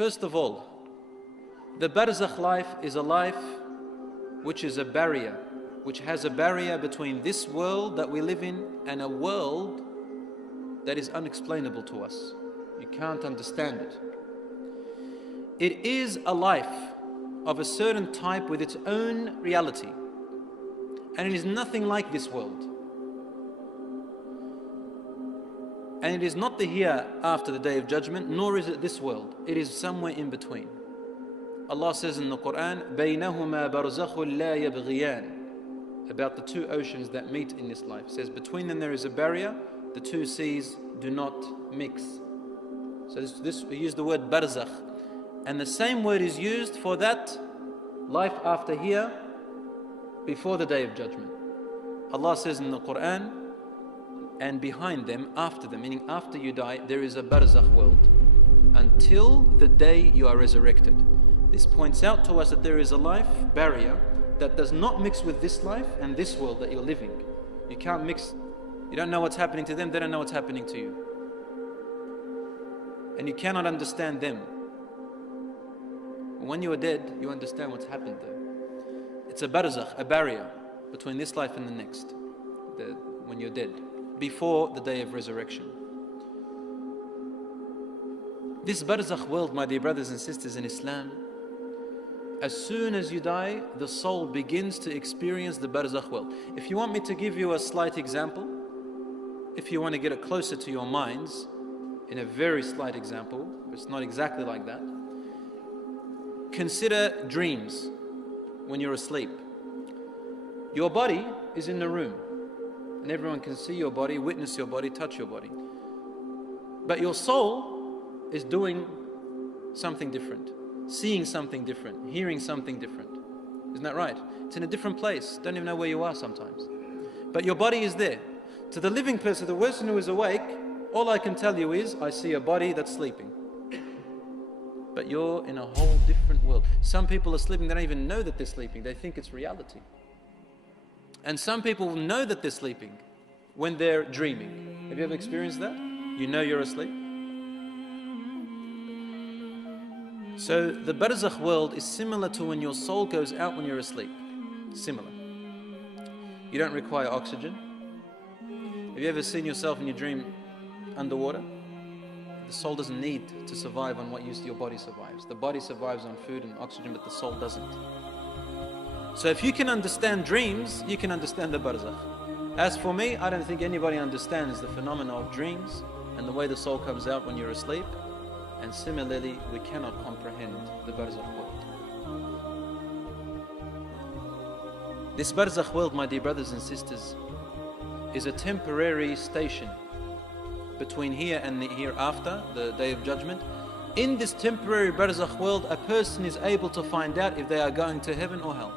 First of all, the Barzakh life is a life which is a barrier, which has a barrier between this world that we live in and a world that is unexplainable to us. You can't understand it. It is a life of a certain type with its own reality, and it is nothing like this world. And it is not the here after the Day of Judgment, nor is it this world. It is somewhere in between. Allah says in the Quran, بَيْنَهُمَا بَرْزَخٌ لَا يَبْغِيَانِ, about the two oceans that meet in this life. It says between them there is a barrier, the two seas do not mix. So we use the word Barzakh. And the same word is used for that life after here, before the Day of Judgment. Allah says in the Quran, and behind them, after them, meaning after you die, there is a Barzakh world until the day you are resurrected. This points out to us that there is a life barrier that does not mix with this life and this world that you're living. You can't mix. You don't know what's happening to them, they don't know what's happening to you. And you cannot understand them. When you are dead, you understand what's happened there. It's a barzakh, a barrier between this life and the next, when you're dead, before the day of resurrection. This barzakh world, my dear brothers and sisters in Islam, as soon as you die, the soul begins to experience the barzakh world. If you want me to give you a slight example, if you want to get it closer to your minds, in a very slight example, it's not exactly like that. Consider dreams when you're asleep. Your body is in the room, and everyone can see your body, witness your body, touch your body. But your soul is doing something different, seeing something different, hearing something different. Isn't that right? It's in a different place. Don't even know where you are sometimes. But your body is there. To the living person, the person who is awake, all I can tell you is, I see a body that's sleeping. But you're in a whole different world. Some people are sleeping, they don't even know that they're sleeping. They think it's reality. And some people know that they're sleeping when they're dreaming. Have you ever experienced that? You know you're asleep. So the barzakh world is similar to when your soul goes out when you're asleep. Similar. You don't require oxygen. Have you ever seen yourself in your dream underwater? The soul doesn't need to survive on what your body survives. The body survives on food and oxygen, but the soul doesn't. So if you can understand dreams, you can understand the barzakh. As for me, I don't think anybody understands the phenomena of dreams and the way the soul comes out when you're asleep. And similarly, we cannot comprehend the barzakh world. This barzakh world, my dear brothers and sisters, is a temporary station between here and the hereafter, the Day of Judgment. In this temporary barzakh world, a person is able to find out if they are going to heaven or hell.